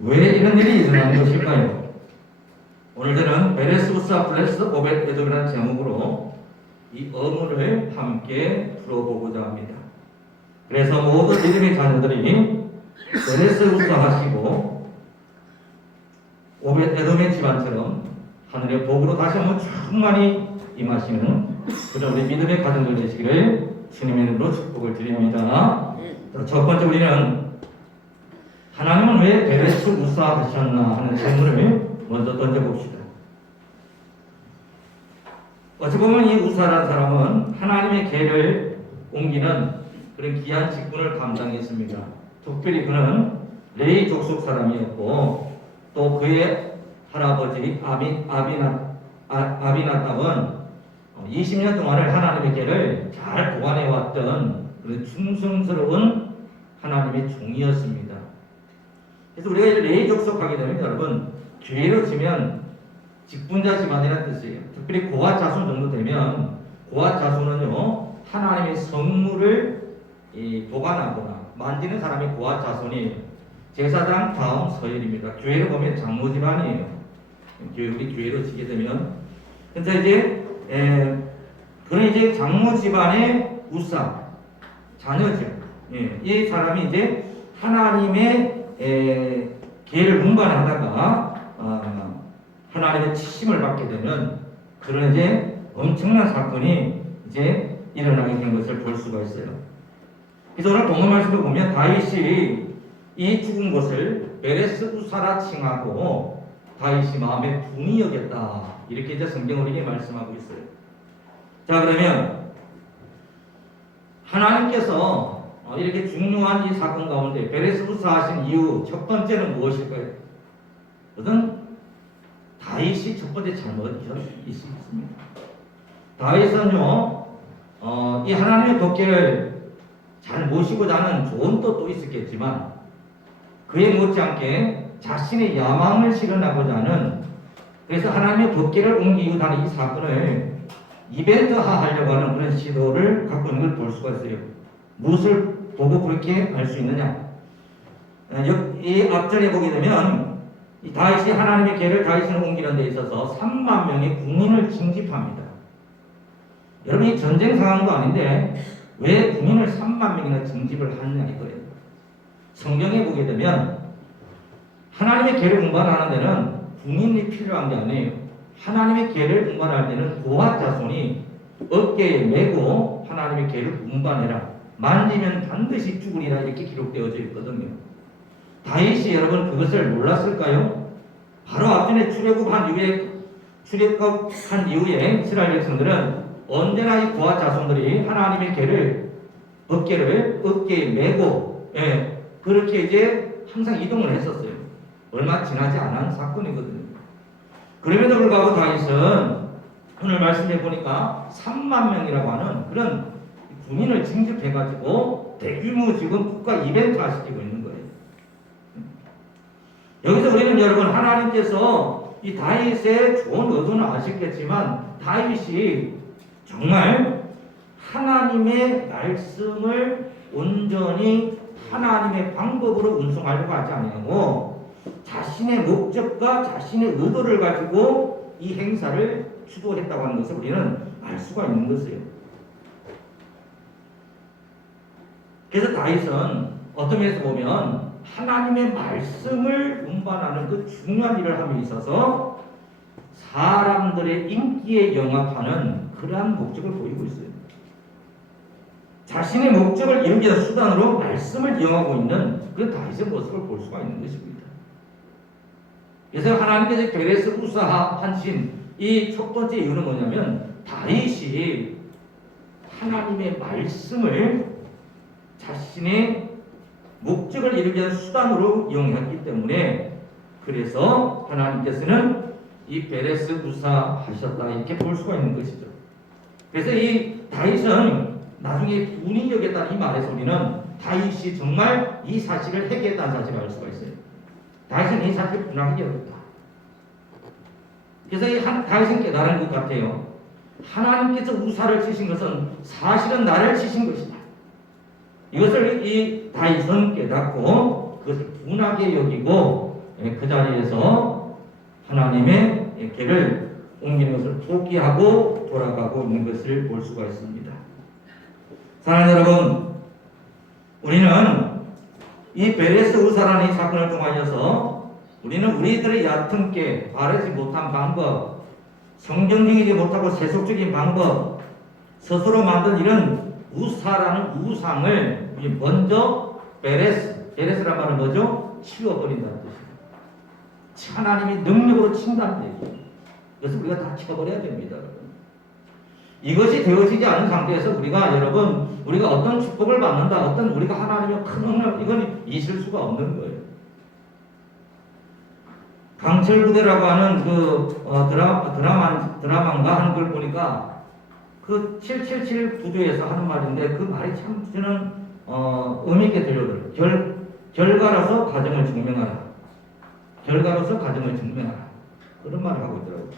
왜 이런 일이 일어나는 것일까요? 오늘 저는 베레스 우사 플러스 오벳 에돔이라는 제목으로 이 의문을 함께 풀어보고자 합니다. 그래서 모든 믿음의 자녀들이 베레스 우사 하시고 오벳 에돔의 집안처럼 하늘의 복으로 다시 한번 충만히 임하시는 그런 우리 믿음의 가정들 되시기를 주님의 이름으로 축복을 드립니다. 첫 번째 우리는 하나님은 왜 베레스 우사 하셨나 하는 질문을 먼저 던져봅시다. 어찌 보면 이 우사라는 사람은 하나님의 계를 옮기는 그런 귀한 직분을 감당했습니다. 특별히 그는 레위 족속 사람이었고 또 그의 할아버지 아비나답은 20년 동안을 하나님의 계를 잘 보관해왔던 그런 충성스러운 하나님의 종이었습니다. 그래서 우리가 레위 족속하게 되면 여러분 죄로 치면 직분자 집안이라는 뜻이에요. 특별히 고아 자손 정도 되면 고아 자손은요 하나님의 성물을 보관하거나 만지는 사람이 고아 자손이 제사장 다음 서열입니다. 교회로 보면 장로 집안이에요. 우리 교회로 치게 되면 그래서 이제 그런 이제 장로 집안의 우사 자녀죠. 이 사람이 이제 하나님의 계를 운반하다가 하나님의 치심을 받게 되면 그런 이제 엄청난 사건이 이제 일어나게 된 것을 볼 수가 있어요. 그래서 오늘 본문 말씀을 보면 다윗이 이 죽은 것을 베레스 우사라 칭하고 다윗이 마음에 분이 여겼다 이렇게 이제 성경 우리에게 말씀하고 있어요. 자 그러면 하나님께서 이렇게 중요한 이 사건 가운데 베레스 우사 하신 이유 첫 번째는 무엇일까요? 그것은 다윗이 첫 번째 잘못이 있습니다. 다윗은요, 이 하나님의 덕계를 잘 모시고자 하는 좋은 뜻도 있었겠지만, 그에 못지않게 자신의 야망을 실현하고자 하는, 그래서 하나님의 덕계를 옮기고자 하는 이 사건을 이벤트화 하려고 하는 그런 시도를 갖고 있는 걸 볼 수가 있어요. 무엇을 보고 그렇게 알 수 있느냐? 이 앞전에 보게 되면, 이 다윗이 하나님의 계를 다윗을 옮기는 데 있어서 3만 명의 군인을 징집합니다. 여러분 이 전쟁 상황도 아닌데 왜 군인을 3만 명이나 징집을 하느냐 이거예요. 성경에 보게 되면 하나님의 계를 운반하는 데는 군인이 필요한 게 아니에요. 하나님의 계를 운반할 때는 고아 자손이 어깨에 메고 하나님의 계를 운반해라. 만지면 반드시 죽으리라 이렇게 기록되어져 있거든요. 다윗이 여러분 그것을 몰랐을까요? 바로 앞전에 출애굽한 이후에 이스라엘 백성들은 언제나 이 고아 자손들이 하나님의 계를 어깨에 메고 그렇게 이제 항상 이동을 했었어요. 얼마 지나지 않은 사건이거든요. 그럼에도 불구하고 다윗은 오늘 말씀해 보니까 3만 명이라고 하는 그런 군인을 징집해가지고 대규모 지금 국가 이벤트화 시키고 있는 거예요. 여기서 우리는 여러분 하나님께서 이 다윗의 좋은 의도는 아시겠지만 다윗이 정말 하나님의 말씀을 온전히 하나님의 방법으로 운송하려고 하지 아니하고 자신의 목적과 자신의 의도를 가지고 이 행사를 주도했다고 하는 것을 우리는 알 수가 있는 것이에요. 그래서 다윗은 어떤 면에서 보면 하나님의 말씀을 운반하는 그 중요한 일을 함에 있어서 사람들의 인기에 영합하는 그러한 목적을 보이고 있어요. 자신의 목적을 이루기 위한 수단으로 말씀을 이용하고 있는 그 다윗의 모습을 볼 수가 있는 것입니다. 그래서 하나님께서 베레스 우사하신 이 첫 번째 이유는 뭐냐면 다윗이 하나님의 말씀을 자신의 목적을 이루기 위한 수단으로 이용했기 때문에 그래서 하나님께서는 이 베레스 우사하셨다 이렇게 볼 수가 있는 것이죠. 그래서 이 다윗은 나중에 분이 여겼다는 이 말에서 우리는 다윗이 정말 이 사실을 회개했다는 사실을 알 수가 있어요. 다윗은 이 사실을 분하게 여겼다. 그래서 이 다윗은 깨달은 것 같아요. 하나님께서 우사를 치신 것은 사실은 나를 치신 것이다. 이것을 이 다윗은 깨닫고 그것을 분하게 여기고 그 자리에서 하나님의 길을 옮기는 것을 포기하고 돌아가고 있는 것을 볼 수가 있습니다. 사랑하는 여러분, 우리는 이 베레스 우사라는 이 사건을 통하여서 우리는 우리들의 얕은 깨, 바르지 못한 방법, 성경적이지 못하고 세속적인 방법, 스스로 만든 이런 우사라는 우상을 우리 먼저 베레스란 말은 뭐죠? 치워버린다는 뜻입니다. 하나님이 능력으로 친다는 얘기예요. 그래서 우리가 다 치워버려야 됩니다. 이것이 되어지지 않은 상태에서 우리가 어떤 축복을 받는다, 어떤 우리가 하나님의 큰 능력, 이건 있을 수가 없는 거예요. 강철부대라고 하는 드라마인가 하는 걸 보니까 그 777 부두에서 하는 말인데 그 말이 참 저는 의미 있게 들려들어요. 결과로서 가정을 증명하라. 결과로서 가정을 증명하라. 그런 말을 하고 있더라고요.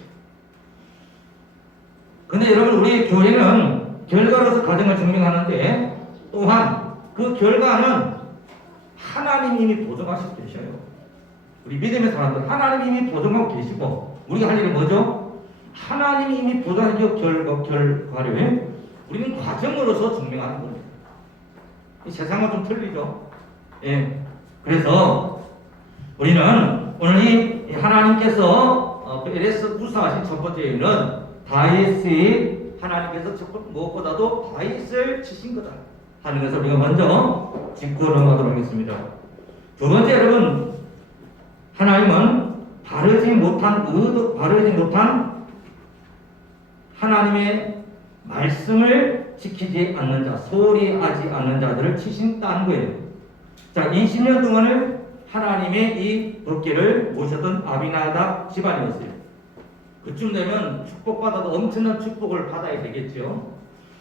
근데 여러분, 우리 교회는 결과로서 가정을 증명하는데 또한 그 결과는 하나님이 이미 보증하시고 계셔요. 우리 믿음의 사람들 하나님이 이미 보증하고 계시고 우리가 할 일이 뭐죠? 하나님이 이미 보증하신 결과를 우리는 과정으로서 증명하는 겁니다. 이 세상과 좀 틀리죠? 예. 그래서 우리는 오늘 이 하나님께서 베레스 우사하신 첫 번째 이유는 다윗이 하나님께서 무엇보다도 다윗을 치신 거다 하는 것을 우리가 먼저 짚고 넘어가도록 하겠습니다. 두 번째, 여러분, 하나님은 바르지 못한 하나님의 말씀을 지키지 않는 자, 소홀히 하지 않는 자들을 치신다는 거예요. 자, 20년 동안을 하나님의 이 법궤를 모셨던 아비나답 집안이었어요. 그쯤 되면 축복받아도 엄청난 축복을 받아야 되겠죠.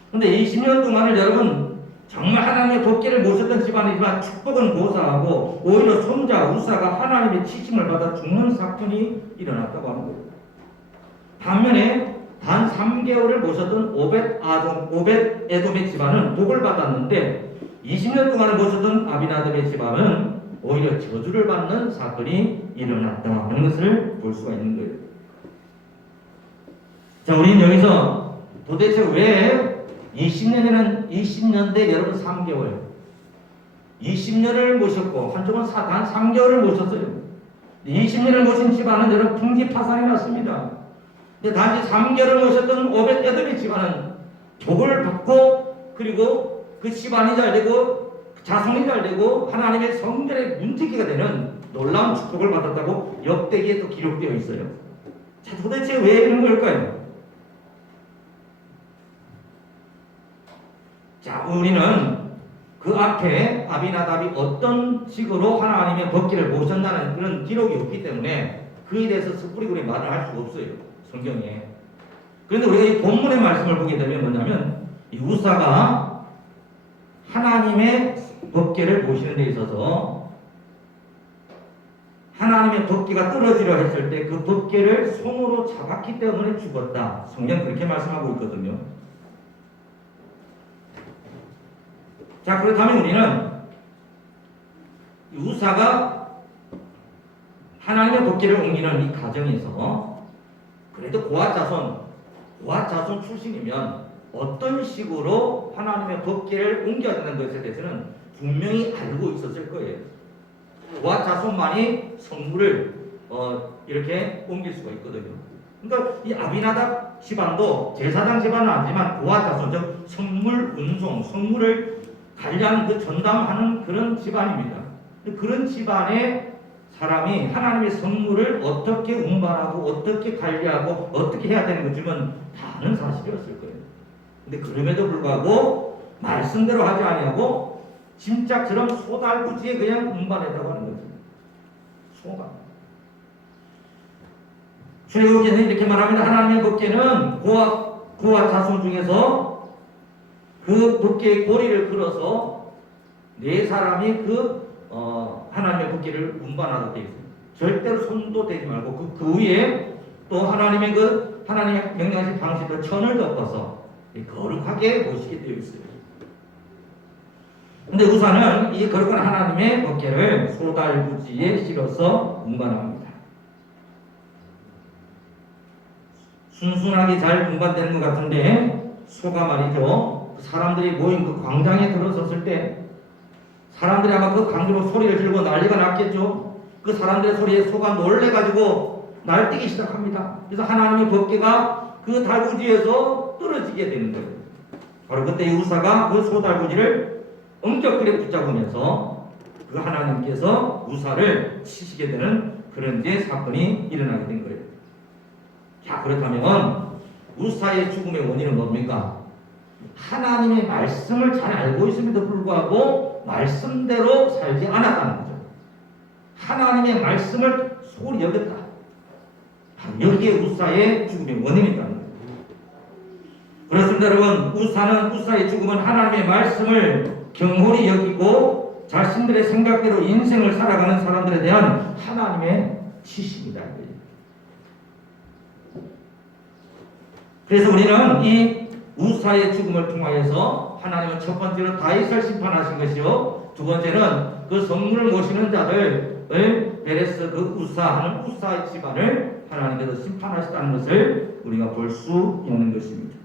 근데 20년 동안을 여러분 정말 하나님의 법궤를 모셨던 집안이지만 축복은 고사하고 오히려 손자 우사가 하나님의 치심을 받아 죽는 사건이 일어났다고 하는 거예요. 반면에 단 3개월을 모셨던 오벳 에돔의 집안은 복을 받았는데 20년 동안을 모셨던 아비나답의 집안은 오히려 저주를 받는 사건이 일어났다 하는 것을 볼 수가 있는 거예요. 자, 우리는 여기서 도대체 왜 20년대 여러분 3개월 20년을 모셨고 한쪽은 단 3개월을 모셨어요. 20년을 모신 집안은 여러분 풍지 파산이 났습니다. 근데 단지 3개월을 모셨던 오벳 에돔의 집안은 복을 받고 그리고 그 집안이 잘 되고 자손이 잘 되고 하나님의 성전의 문지기가 되는 놀라운 축복을 받았다고 역대기에 또 기록되어 있어요. 자, 도대체 왜 이런 걸까요? 자, 우리는 그 앞에 아비나답이 어떤 식으로 하나님의 법궤를 모셨다는 그런 기록이 없기 때문에 그에 대해서 섣부리 말을 할 수가 없어요, 성경에. 그런데 우리가 이 본문의 말씀을 보게 되면 뭐냐면 이 우사가 하나님의 법궤를 모시는 데 있어서 하나님의 법궤가 떨어지려 했을 때 그 법궤를 손으로 잡았기 때문에 죽었다. 성경 그렇게 말씀하고 있거든요. 자, 그렇다면 우리는 우사가 하나님의 법궤를 옮기는 이 과정에서 그래도 고아 자손 출신이면 어떤 식으로 하나님의 법궤를 옮겨야 되는 것에 대해서는 분명히 알고 있었을 거예요. 고아 자손만이 성물을 이렇게 옮길 수가 있거든요. 그러니까 이 아비나답 집안도 제사장 집안은 아니지만 고아 자손, 즉 성물 운송, 성물을 관리하는 그 전담하는 그런 집안입니다. 그런 집안의 사람이 하나님의 성물을 어떻게 운반하고 어떻게 관리하고 어떻게 해야 되는 것쯤은 다 아는 사실이었을 거예요. 근데 그럼에도 불구하고 말씀대로 하지 아니하고 짐짝처럼 소달구지에 그냥 운반했다고 하는 거죠. 소가. 출애굽기는 이렇게 말합니다. 하나님의 법궤는 고아 자손 중에서 그 법궤의 고리를 끌어서 네 사람이 하나님의 법궤를 운반하도록 되어 있습니다. 절대로 손도 대지 말고 그 위에 또 하나님의 명령하신 방식으로 천을 덮어서 거룩하게 모시게 되어 있어요. 근데 우사는 이 거룩한 하나님의 법궤를 소달구지에 실어서 운반합니다. 순순하게 잘 운반되는 것 같은데 소가 말이죠. 사람들이 모인 그 광장에 들어섰을 때 사람들이 아마 그 강제로 소리를 지르고 난리가 났겠죠. 그 사람들의 소리에 소가 놀래가지고 날뛰기 시작합니다. 그래서 하나님의 법궤가 그 달구지에서 떨어지게 되는 거예요. 바로 그때 이 우사가 그 소달구지를 엄격하게 붙잡으면서 그 하나님께서 우사를 치시게 되는 그런 이제 사건이 일어나게 된 거예요. 자, 그렇다면 우사의 죽음의 원인은 뭡니까? 하나님의 말씀을 잘 알고 있음에도 불구하고 말씀대로 살지 않았다는 거죠. 하나님의 말씀을 소홀히 여겼다. 여기에 우사의 죽음의 원인이라는 거예요. 그렇습니다, 여러분. 우사의 죽음은 하나님의 말씀을 경홀히 여기고 자신들의 생각대로 인생을 살아가는 사람들에 대한 하나님의 치심이다. 그래서 우리는 이 우사의 죽음을 통하여서 하나님은 첫 번째로 다윗을 심판하신 것이요, 두 번째는 그 성문을 모시는 자들을 베레스 그 우사하는 우사의 집안을 하나님께서 심판하셨다는 것을 우리가 볼 수 있는 것입니다.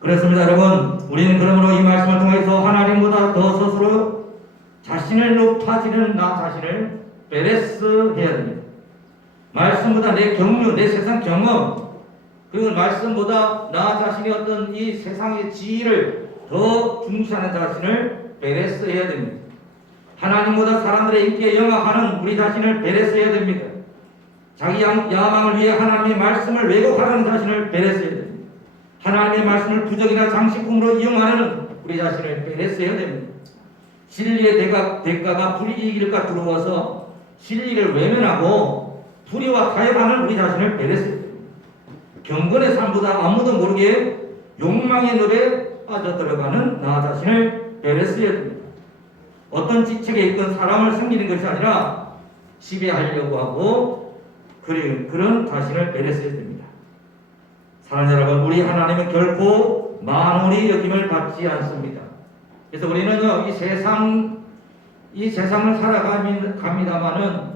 그렇습니다, 여러분. 우리는 그러므로 이 말씀을 통해서 하나님보다 더 스스로 자신을 높아지는 나 자신을 베레스 해야 됩니다. 말씀보다 내 경륜, 내 세상 경험, 그리고 말씀보다 나 자신의 어떤 이 세상의 지위를 더 중시하는 자신을 베레스 해야 됩니다. 하나님보다 사람들의 인기에 영합하는 우리 자신을 베레스 해야 됩니다. 자기 야망을 위해 하나님의 말씀을 왜곡하는 자신을 베레스 해야 됩니다. 하나님의 말씀을 부적이나 장식품으로 이용하는 우리 자신을 베레스 해야 됩니다. 진리의 대가가 불이익일까 두려워서 진리를 외면하고 불의와 타협하는 우리 자신을 베레스 해야 됩니다. 경건의 삶보다 아무도 모르게 욕망의 늪에 빠져들어가는 나 자신을 베레스해야 됩니다. 어떤 지책에 있건 사람을 섬기는 것이 아니라 지배하려고 하고 그런 자신을 베레스해야 됩니다. 사랑하는 여러분, 우리 하나님은 결코 만홀히 여김을 받지 않습니다. 그래서 우리는요, 이 세상을 살아갑니다마는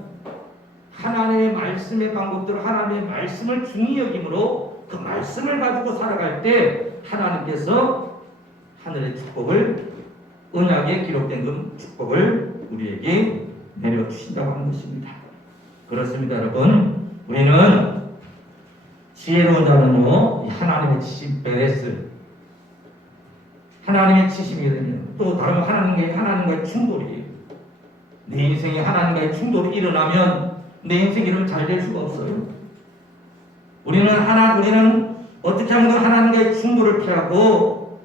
하나님의 말씀의 방법대로 하나님의 말씀을 중히 여김으로 그 말씀을 가지고 살아갈 때 하나님께서 하늘의 축복을, 언약에 기록된 그 축복을 우리에게 내려주신다고 하는 것입니다. 그렇습니다, 여러분. 우리는 지혜로운 자는요, 하나님의 치심 베레스, 하나님의 치심이거든요. 또 다른 하나님과의 충돌이, 내 인생에 하나님과의 충돌이 일어나면 내 인생이 이러면 잘 될 수가 없어요. 우리는 어떻게 하면 하나님과의 충돌을 피하고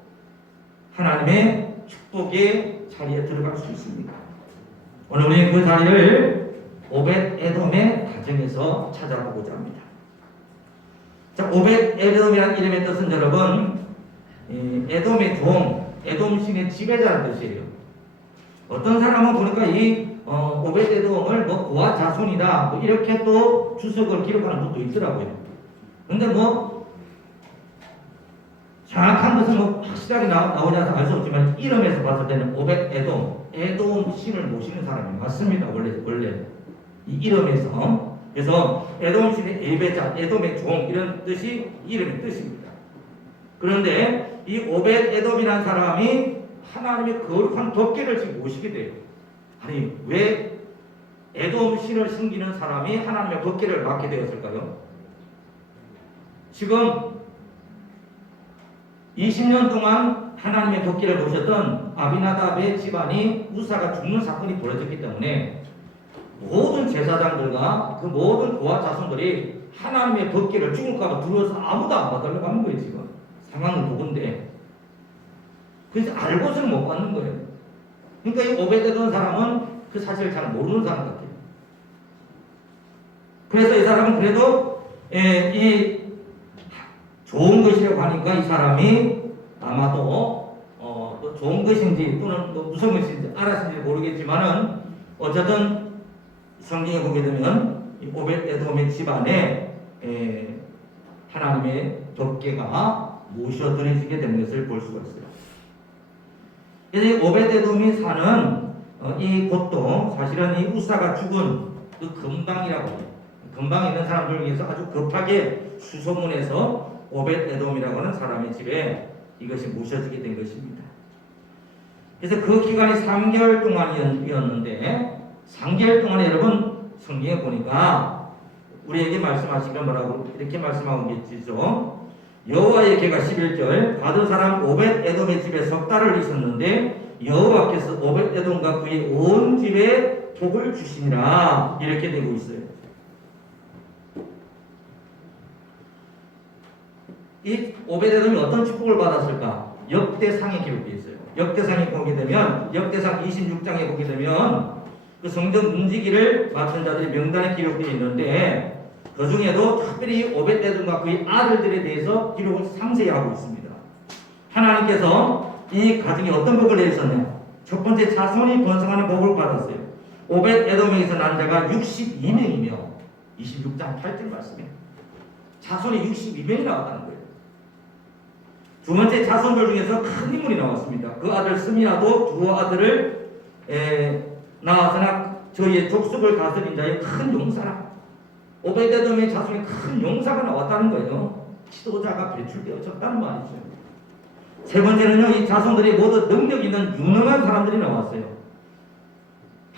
하나님의 축복의 자리에 들어갈 수 있습니다. 오늘 우리는 그 자리를 오벳 에돔의 가정에서 찾아보고자 합니다. 자, 오벳 에돔이라는 이름의 뜻은 여러분, 에돔의 종, 에돔 신의 지배자라는 뜻이에요. 어떤 사람은 보니까 이 오벳 에돔을 고아 자손이다 이렇게 또 주석을 기록하는 것도 있더라고요. 근데 정확한 것은 확실하게 나오지 않아서 알 수 없지만 이름에서 봤을 때는 오벳 에돔 신을 모시는 사람이 맞습니다. 원래 이 이름에서. 그래서 에돔 신의 예배자, 에돔의 종 이런 뜻이 이름의 뜻입니다. 그런데 이 오벳 에돔이라는 사람이 하나님의 거룩한 법궤를 지금 모시게 돼요. 아니, 왜 에돔 신을 섬기는 사람이 하나님의 법궤를 맡게 되었을까요? 지금 20년 동안 하나님의 법궤를 모셨던 아비나답의 집안이 우사가 죽는 사건이 벌어졌기 때문에 모든 제사장들과 그 모든 고아 자손들이 하나님의 법궤를 죽을까봐 두려워서 아무도 안 받으려고 하는 거예요. 지금 상황을 보건데, 그래서 알고서는 못 받는 거예요. 그러니까 이 오벳에돔 사람은 그 사실을 잘 모르는 사람 같아요. 그래서 이 사람은 그래도 이 좋은 것이라고 하니까 이 사람이 아마도 또 좋은 것인지 또는 또 무서운 것인지 알았는지 모르겠지만은 어쨌든 성경에 보게 되면 이 오벳 에돔의 집안에 하나님의 법궤가 모셔드려지게 되는 것을 볼 수가 있어요. 그래서 오벳에돔이 사는 이 곳도 사실은 이 우사가 죽은 그 근방이라고 해요. 근방에 있는 사람들 중에서 아주 급하게 수소문해서 오벳에돔이라고 하는 사람의 집에 이것이 모셔지게 된 것입니다. 그래서 그 기간이 3개월 동안이었는데 3개월 동안에 여러분 성경에 보니까 우리에게 말씀하신 건 뭐라고 이렇게 말씀하고 계시죠. 여호와의 계가 11절 받은 사람 오벳에돔의 집에 석 달을 있었는데 여호와께서 오벳에돔과 그의 온 집에 복을 주시니라 이렇게 되고 있어요. 이 오벳에돔이 어떤 축복을 받았을까? 역대상에 기록되어 있어요. 역대상에 보게 되면 역대상 26장에 보게 되면 그 성전 움직이를 맡은 자들이 명단에 기록되어 있는데 그 중에도 특별히 오벳에돔과 그의 아들들에 대해서 기록을 상세히 하고 있습니다. 하나님께서 이 가정에 어떤 복을 내셨나요? 첫 번째 자손이 번성하는 복을 받았어요. 오벳에돔에게서 난 자가 62명이며 26장 8절 말씀에 자손이 62명이 나왔다는 거예요. 두 번째 자손들 중에서 큰 인물이 나왔습니다. 그 아들 스미야도 두 아들을 낳았으나 저희의 족속을 다스린 자의 큰 용사라. 오벳에돔의 자손이 큰 용사가 나왔다는 거예요. 지도자가 배출되어졌다는 말이죠. 세 번째는요, 이 자손들이 모두 능력 있는 유능한 사람들이 나왔어요.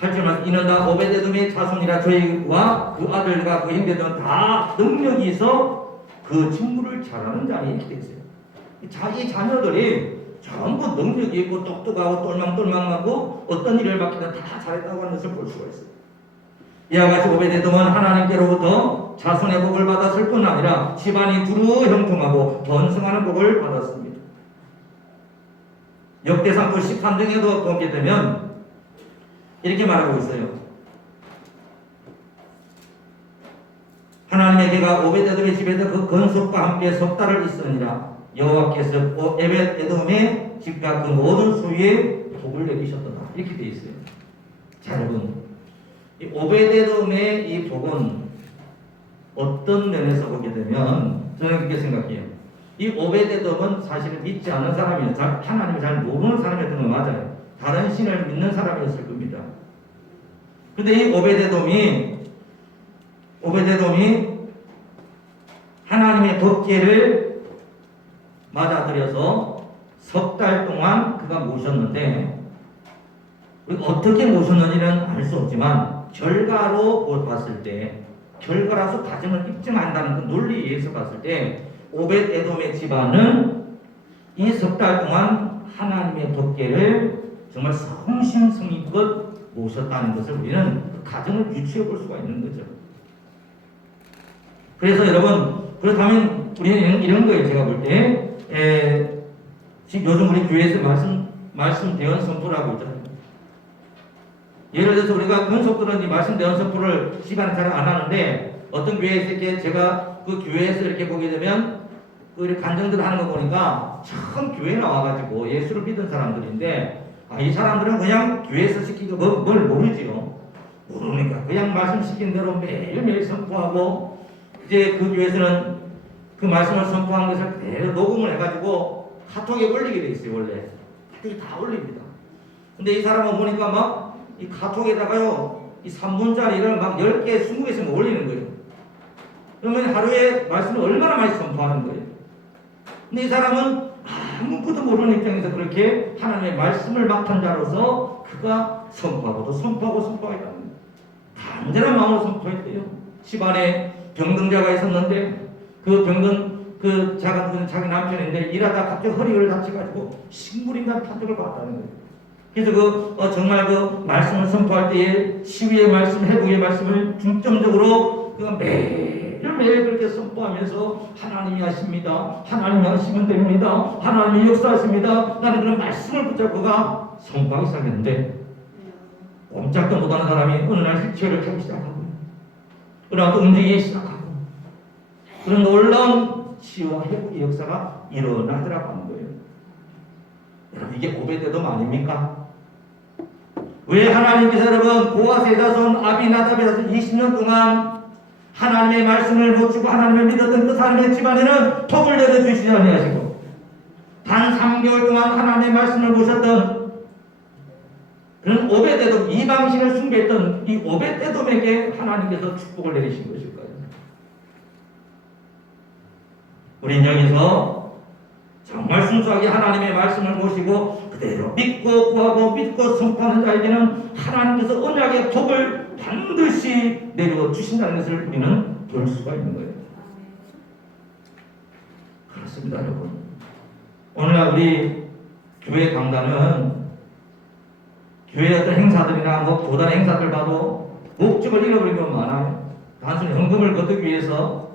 8절 이는 다 오벳에돔의 자손이라 저희와 그 아들과 그 형제들은 다 능력이 있어 그 직무를 잘하는 자니 이렇게 되어있어요. 이 자녀들이 전부 능력이 있고 똑똑하고 똘망똘망하고 어떤 일을 맡기든 다 잘했다고 하는 것을 볼 수가 있어요. 이와 같이 오벳에돔은 하나님께로부터 자손의 복을 받았을 뿐 아니라 집안이 두루 형통하고 번성하는 복을 받았습니다. 역대상 13장에도 보게 되면 이렇게 말하고 있어요. 하나님의 계가 오벳에돔의 집에서 그 건속과 함께 석 달을 있으니라. 여호와께서 오벳에돔의 집과 그 모든 소유에 복을 내리셨도다. 이렇게 되어 있어요. 자, 여러분, 이 오벳에돔의 이 복은 어떤 면에서 보게 되면 저는 그렇게 생각해요. 이 오벳에돔은 사실은 믿지 않은 사람이에요. 하나님을 잘 모르는 사람이었던 건 맞아요. 다른 신을 믿는 사람이었을 겁니다. 근데 이 오벳에돔이 하나님의 법궤를 맞아들여서 석 달 동안 그가 모셨는데 어떻게 모셨는지는 알 수 없지만 결과로 봤을 때 결과라서 가정을 입증한다는 그 논리에 의해서 봤을 때 오벳에돔의 집안은 이 석 달 동안 하나님의 법궤를 정말 성심성의껏 모셨다는 것을 우리는 그 가정을 유추해 볼 수가 있는 거죠. 그래서 여러분 그렇다면 우리는 이런 거예요. 제가 볼 때 지금 요즘 우리 교회에서 말씀 대언 선포를 하고 있잖아요. 예를 들어서 우리가 권속들은 이 말씀 대언 선포를 시간에 잘 안 하는데 어떤 교회에서 이렇게 제가 그 교회에서 이렇게 보게 되면 그 간증들 하는 거 보니까 참 교회에 나와가지고 예수를 믿은 사람들인데 이 사람들은 그냥 교회에서 시키고 뭘 모르지요. 모르니까 그냥 말씀 시킨 대로 매일매일 선포하고 이제 그 교회에서는 그 말씀을 선포한 것을 그대로 녹음을 해가지고 카톡에 올리게 돼 있어요. 원래 카톡에 다 올립니다. 근데 이 사람은 보니까 막 이 카톡에다가요 이 3분짜리를 막 10개, 20개씩 올리는 거예요. 그러면 하루에 말씀을 얼마나 많이 선포하는 거예요. 근데 이 사람은 아무것도 모르는 입장에서 그렇게 하나님의 말씀을 맡은 자로서 그가 선포하고 선포하겠다는 거예요. 간절한 마음으로 선포했대요. 집안에 병등자가 있었는데 그 병든 그 자기 남편인데 일하다 갑자기 허리를 다쳐가지고 식물인간 판정을 받았다는 거예요. 그래서 정말 그 말씀을 선포할 때에 치유의 말씀, 회복의 말씀을 중점적으로 그가 매일매일 그렇게 선포하면서 하나님이 하십니다. 하나님이 하시면 됩니다. 하나님이 역사하십니다. 나는 그런 말씀을 붙잡고 그가 선포하기 시작했는데 꼼짝도 못하는 사람이 어느 날 휠체어를 타기 시작하고 그러나 또 움직이기 시작하고 그런 놀라운 치유와 회복의 역사가 일어나더라고 하는 거예요. 여러분 이게 오벳에돔 아닙니까? 왜 하나님께서 여러분 고아세 자손 아비나답의 자손 20년 동안 하나님의 말씀을 못 주고 하나님을 믿었던 그 사람의 집안에는 복을 내려주시지 아니하시고 단 3개월 동안 하나님의 말씀을 보셨던 그런 오벳에돔, 이방신을 숭배했던 이 오벳에돔에게 하나님께서 축복을 내리신 것일까요? 우리는 여기서 정말 순수하게 하나님의 말씀을 모시고 그대로 믿고 구하고 믿고 선포하는 자에게는 하나님께서 언약의 복을 반드시 내려 주신다는 것을 우리는 볼 수가 있는 거예요. 그렇습니다, 여러분. 오늘날 우리 교회 강단은 교회 어떤 행사들이나 뭐 교단 행사들 봐도 목적을 잃어버린 건 많아요. 단순히 헌금을 거두기 위해서,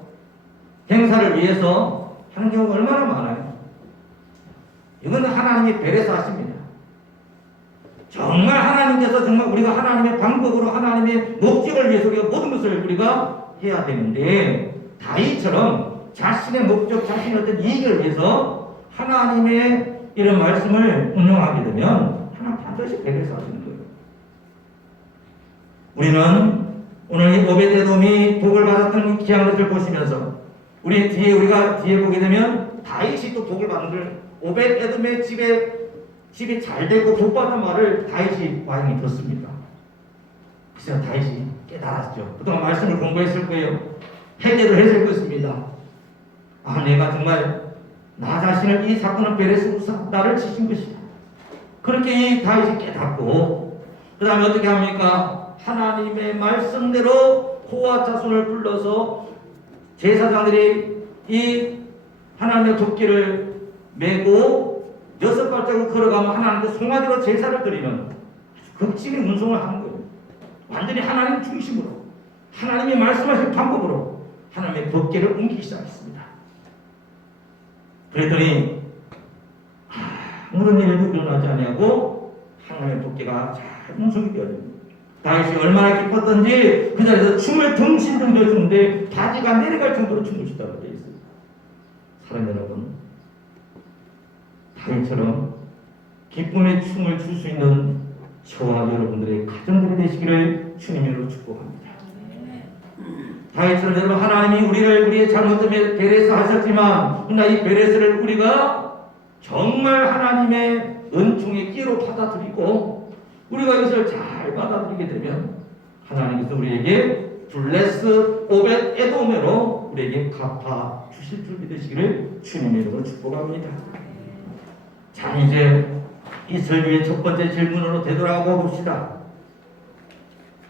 행사를 위해서 하는 경우가 얼마나 많아요. 이건 하나님이 배려서 하십니다. 정말 하나님께서 정말 우리가 하나님의 방법으로 하나님의 목적을 위해서 우리가 모든 것을 우리가 해야 되는데, 다윗처럼 자신의 목적, 자신의 어떤 이익을 위해서 하나님의 이런 말씀을 운용하게 되면 하나님 반드시 배려서 하시는 거예요. 우리는 오늘 이 오벳에돔이 복을 받았던 이 귀한 것을 보시면서 우리가 뒤에 보게 되면 다윗이 또 복을 받는 걸, 오벳에돔의 집이 잘 되고 복 받는 말을 다윗이 와인이 듣습니다. 그래서 다윗이 깨달았죠. 그동안 말씀을 공부했을 거예요. 회개를 했을 것입니다. 아, 내가 정말 나 자신을 이 사건은 베레스로 나를 치신 것이다. 그렇게 이 다윗이 깨닫고 그 다음에 어떻게 합니까? 하나님의 말씀대로 호와 자손을 불러서 제사장들이 이 하나님의 도끼를 메고 6발짝으로 걸어가면 하나님께 송아지로 제사를 드리는 극진의 운송을 하는 거예요. 완전히 하나님 중심으로, 하나님이 말씀하신 방법으로 하나님의 법궤를 옮기기 시작했습니다. 그랬더니 아무런 일도 일어나지 아니하고 하나님의 법궤가 잘 운송이 되어집니다. 다윗이 얼마나 기뻤던지 그 자리에서 춤을 덩신덩 췄는데 바지가 내려갈 정도로 춤을 췄다고 되어 있습니다. 사랑 여러분, 다윗처럼 기쁨의 춤을 출 수 있는 저와 여러분들의 가정들이 되시기를 주님으로 축복합니다. 다윗처럼 여러분, 하나님이 우리의 잘못 때문에 베레스 하셨지만 그러나 이 베레스를 우리가 정말 하나님의 은총의 끼로 받아들이고 우리가 이것을 잘 받아들이게 되면 하나님께서 우리에게 블레스 오벳 에돔으로 우리에게 갚아 주실 줄 믿으시기를 주님의 이름으로 축복합니다. 자, 이제 이 설교의 첫 번째 질문으로 되돌아가 봅시다.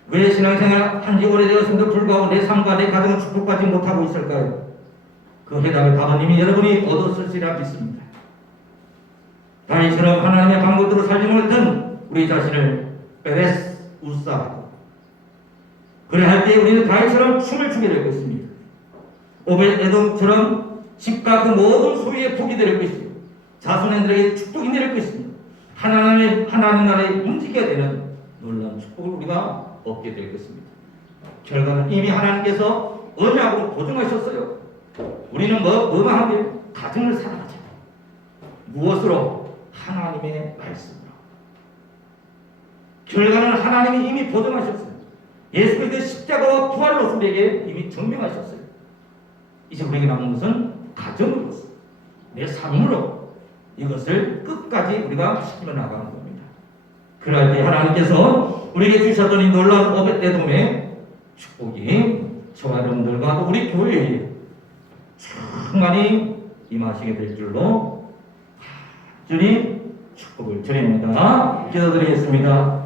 왜 신앙생활 한지 오래되었음에도 불구하고 내 삶과 내 가정을 축복받지 못하고 있을까요? 그 해답의 답은 이미 여러분이 얻었을지라 믿습니다. 다윗처럼 하나님의 방법대로 살지 못했던 우리 자신을 베레스 우사하고 그래 할 때 우리는 다윗처럼 춤을 추게 될 것입니다. 오벳에돔처럼 집과 그 모든 소유의 복이 될 것이요 자손들에게 축복이 내릴 것입니다. 하나님 나라에 움직여야 되는 놀라운 축복을 우리가 얻게 될 것입니다. 결과는 이미 하나님께서 언약으로 보증하셨어요. 우리는 뭐만 하면 가정을 살아가자. 무엇으로? 하나님의 말씀으로. 결과는 하나님이 이미 보증하셨어요. 예수 그리스도의 십자가와 부활로서 우리에게 이미 증명하셨어요. 이제 우리에게 남은 것은 가정으로서, 내 삶으로 이것을 끝까지 우리가 지켜 나가는 겁니다. 그럴 때 하나님께서 우리에게 주셨던 이 놀라운 오벳에돔의 축복이 저와 여러분들과 우리 교회에 충만히 임하시게 될 줄로 간절히 축복을 드립니다. 기도드리겠습니다.